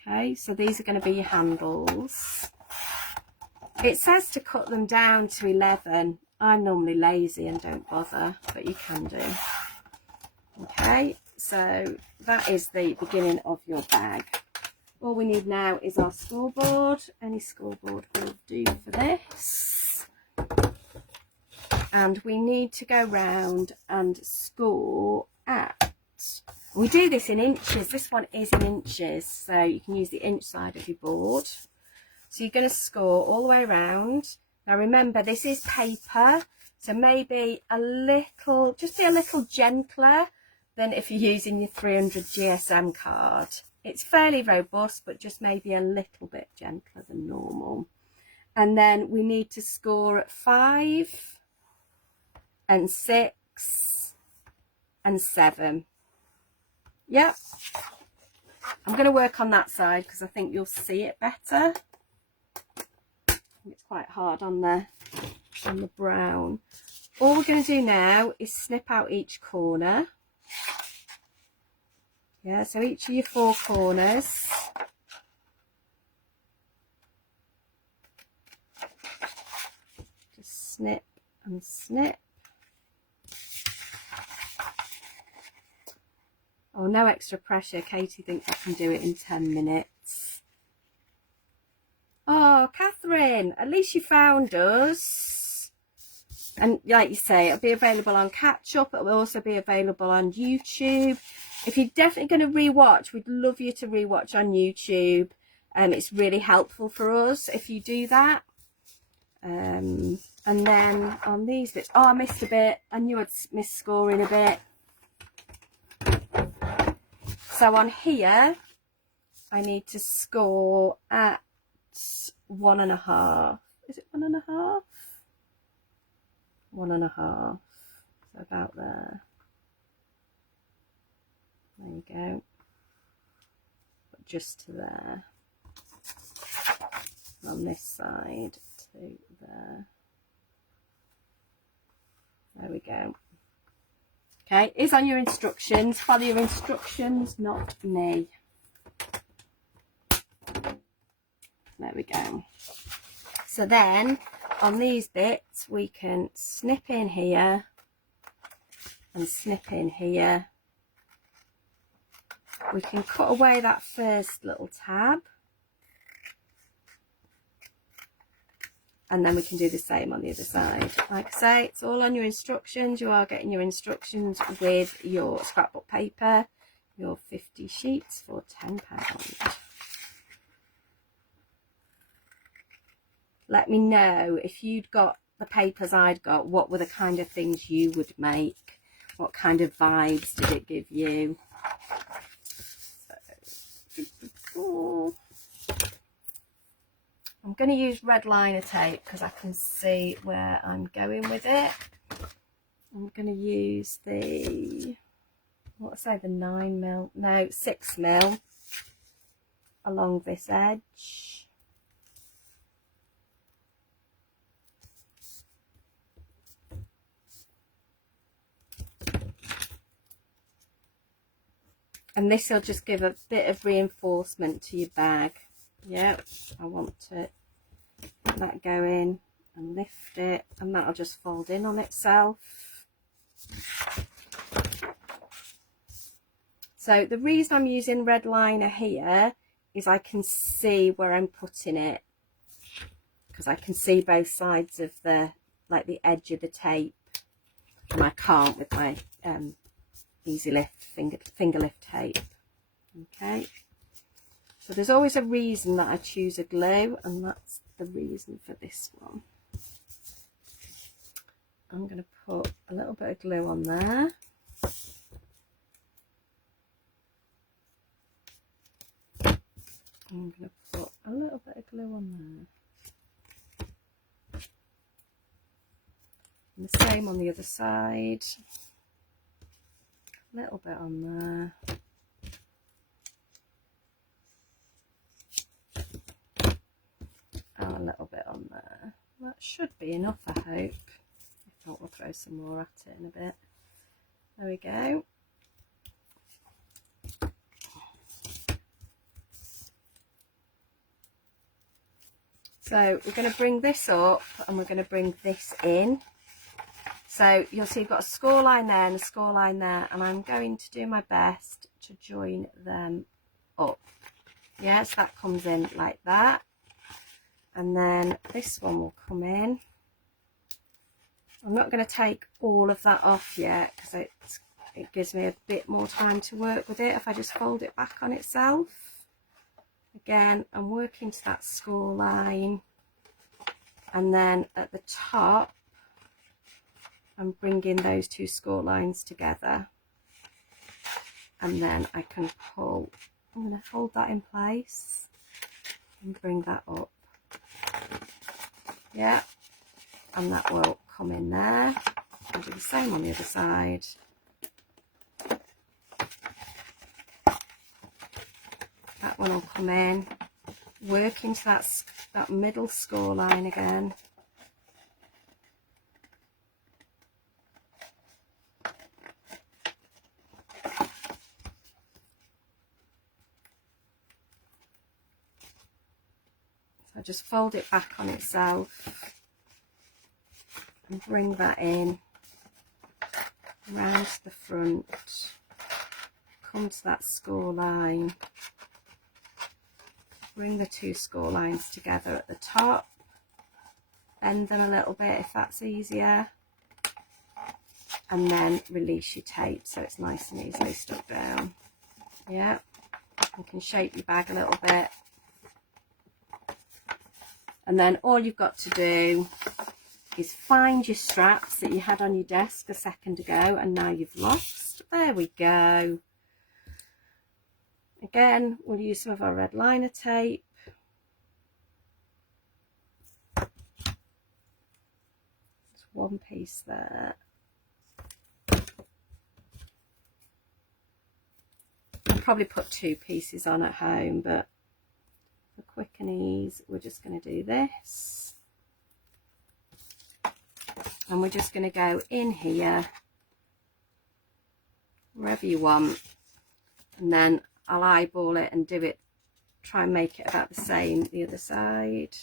Okay, so these are going to be your handles. It says to cut them down to 11. I'm normally lazy and don't bother, but you can do. Okay, so that is the beginning of your bag. All we need now is our scoreboard. Any scoreboard will do for this. And we need to go round and score at We do this in inches. This one is in inches, so you can use the inch side of your board. So you're going to score all the way around. Now remember, this is paper, so maybe a little, just be a little gentler than if you're using your 300 GSM card. It's fairly robust, but just maybe a little bit gentler than normal. And then we need to score at 5 and 6 and 7. Yep. I'm going to work on that side because I think you'll see it better. It's quite hard on the brown. All we're going to do now is snip out each corner. Yeah, so each of your 4 corners. Just snip and snip. Oh, no extra pressure. Katie thinks I can do it in 10 minutes. Oh, Catherine, at least you found us. And like you say, it'll be available on Catch Up. It will also be available on YouTube. If you're definitely going to rewatch, we'd love you to rewatch on YouTube. It's really helpful for us if you do that. And then on these bits, oh, I missed a bit. I knew I'd missed scoring a bit. So on here, I need to score at 1.5. Is it 1.5? 1.5. So about there. There you go. But just to there. And on this side to there. There we go. Okay, it's on your instructions. Follow your instructions, not me. There we go. So then on these bits we can snip in here and snip in here. We can cut away that first little tab, and then we can do the same on the other side. Like I say, it's all on your instructions. You are getting your instructions with your scrapbook paper, your 50 sheets for £10. Let me know if you'd got the papers I'd got, what were the kind of things you would make? What kind of vibes did it give you? So, I'm going to use red liner tape because I can see where I'm going with it. I'm going to use the, what I say, the 9mm, no, 6mm along this edge. And this will just give a bit of reinforcement to your bag. Yep, I want to let that go in and lift it, and that'll just fold in on itself. So the reason I'm using red liner here is I can see where I'm putting it, because I can see both sides of the, like the edge of the tape, and I can't with my easy lift finger lift tape. Okay, so there's always a reason that I choose a glue, and that's the reason for this one. I'm going to put a little bit of glue on there. I'm going to put a little bit of glue on there. And the same on the other side. A little bit on there. And a little bit on there. That should be enough, I hope. If not, we'll throw some more at it in a bit. There we go. So we're going to bring this up and we're going to bring this in. So you'll see you've got a score line there and a score line there, and I'm going to do my best to join them up. Yeah, so that comes in like that. And then this one will come in. I'm not going to take all of that off yet because it gives me a bit more time to work with it if I just fold it back on itself. Again, I'm working to that score line, and then at the top I'm bringing those two score lines together, and then I can pull. I'm going to hold that in place and bring that up. Yeah, and that will come in there. I'll do the same on the other side. That one will come in, working to that middle score line again. So just fold it back on itself and bring that in, round to the front, come to that score line, bring the two score lines together at the top, bend them a little bit if that's easier, and then release your tape so it's nice and easily stuck down. Yeah, you can shape your bag a little bit, and then all you've got to do is find your straps that you had on your desk a second ago and now you've lost. There we go. Again, we'll use some of our red liner tape. Just one piece there. I'll probably put two pieces on at home, but for quick and ease, we're just going to do this. And we're just going to go in here, wherever you want, and then I'll eyeball it and do it, try and make it about the same the other side.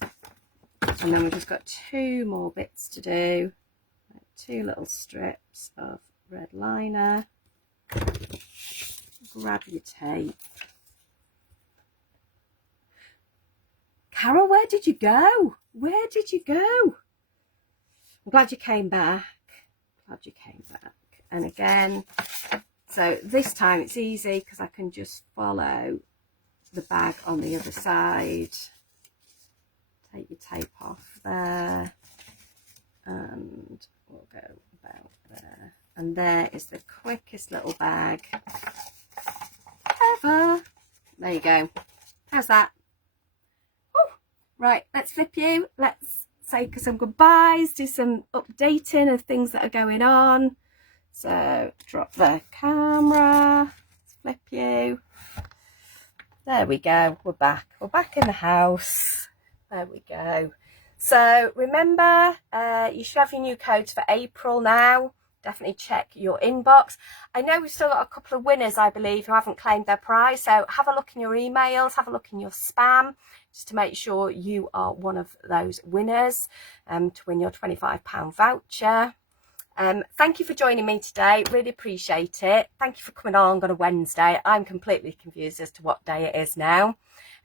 And then we've just got two more bits to do. Two little strips of red liner. Grab your tape. Carol, where did you go? Where did you go? I'm glad you came back. Glad you came back. And again, so this time it's easy because I can just follow the bag on the other side. Take your tape off there, and we'll go about there. And there is the quickest little bag ever. There you go. How's that? Woo. Right, let's flip you. Let's say some goodbyes, do some updating of things that are going on. So drop the camera, let's flip you. There we go, we're back in the house. There we go. So remember, you should have your new codes for April now. Definitely check your inbox. I know we've still got a couple of winners, I believe, who haven't claimed their prize. So have a look in your emails, have a look in your spam, just to make sure you are one of those winners to win your £25 voucher. Thank you for joining me today, really appreciate it. Thank you for coming along on a Wednesday. I'm completely confused as to what day it is now.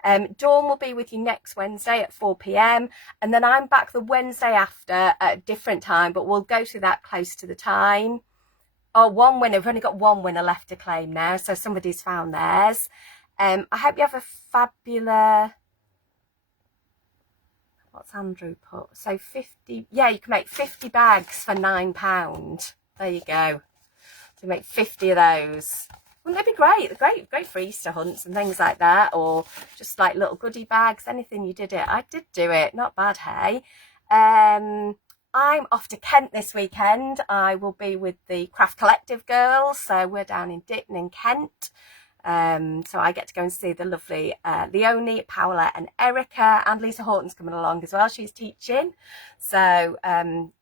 Dawn will be with you next Wednesday at 4 p.m. and then I'm back the Wednesday after at a different time, but we'll go through that close to the time. Oh, one winner, we've only got one winner left to claim now, so somebody's found theirs. I hope you have a fabulous... What's Andrew put? So 50, yeah, you can make 50 bags for £9. There you go. So make 50 of those. Wouldn't they be great? Great for Easter hunts and things like that, or just like little goodie bags, anything you did it. I did do it, not bad, hey. I'm off to Kent this weekend. I will be with the Craft Collective girls, so we're down in Ditton in Kent. So I get to go and see the lovely Leonie, Paola and Erica, and Lisa Horton's coming along as well. She's teaching, so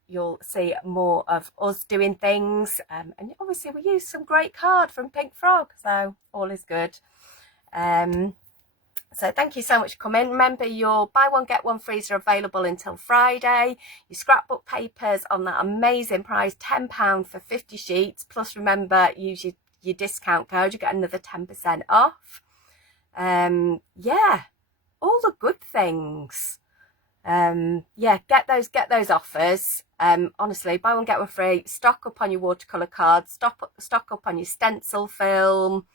you'll see more of us doing things, and obviously we use some great card from Pink Frog, so all is good. So thank you so much for coming. Remember, your buy one get one frees are available until Friday. Your scrapbook papers on that amazing price, £10 for 50 sheets, plus remember, use your discount code, you get another 10% off. Yeah, all the good things. Yeah, get those offers. Honestly, buy one get one free. Stock up on your watercolor cards, stock up on your stencil film.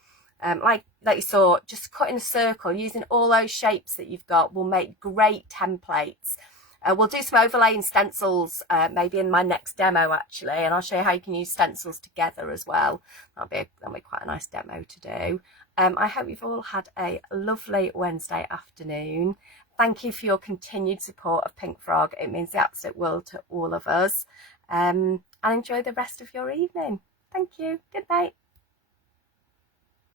Like you saw, just cutting a circle using all those shapes that you've got will make great templates. We'll do some overlaying stencils maybe in my next demo actually, and I'll show you how you can use stencils together as well. That'll be quite a nice demo to do. I hope you've all had a lovely Wednesday afternoon. Thank you for your continued support of Pink Frog. It means the absolute world to all of us. And enjoy the rest of your evening. Thank you. Good night.